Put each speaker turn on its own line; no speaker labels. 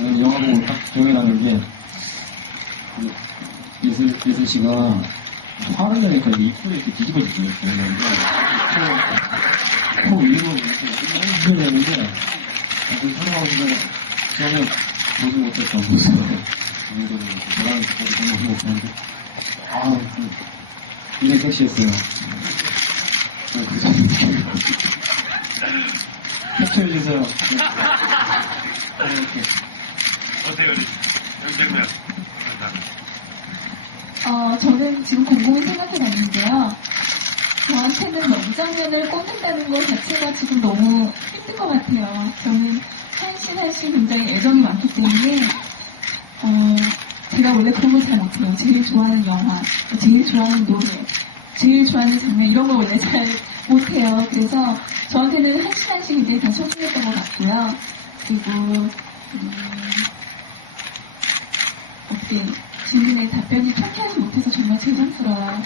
영화 보고 딱 기억에 남는 게, 그 예슬, 예슬 씨가 화를 내니까 이 입술이 이렇게 뒤집어지고 있어요. 코 위로 이렇게 흔들렸는데, 그 사랑하는데, 저는 보지 못했던 모습. 저랑 저도 보지 못했는데, 아, 그, 굉장히 섹시했어요. 네, 그 정도. 캡처해주세요. 네, 이렇게.
어때요, 연장면?
어, 저는 지금 곰곰이 생각해 봤는데요. 저한테는 명장면을 꼽는다는 것 자체가 지금 너무 힘든 것 같아요. 저는 한신 한신 굉장히 애정이 많기 때문에, 어, 제가 원래 그런 걸잘 못해요. 제일 좋아하는 영화, 제일 좋아하는 노래, 제일 좋아하는 장면, 이런 걸 원래 잘 못해요. 그래서 저한테는 한신 굉장히 다 소중했던 것 같고요. 그리고, 음, 어떻게 질문에 답변이 통쾌하지 못해서 정말 죄송스러워요.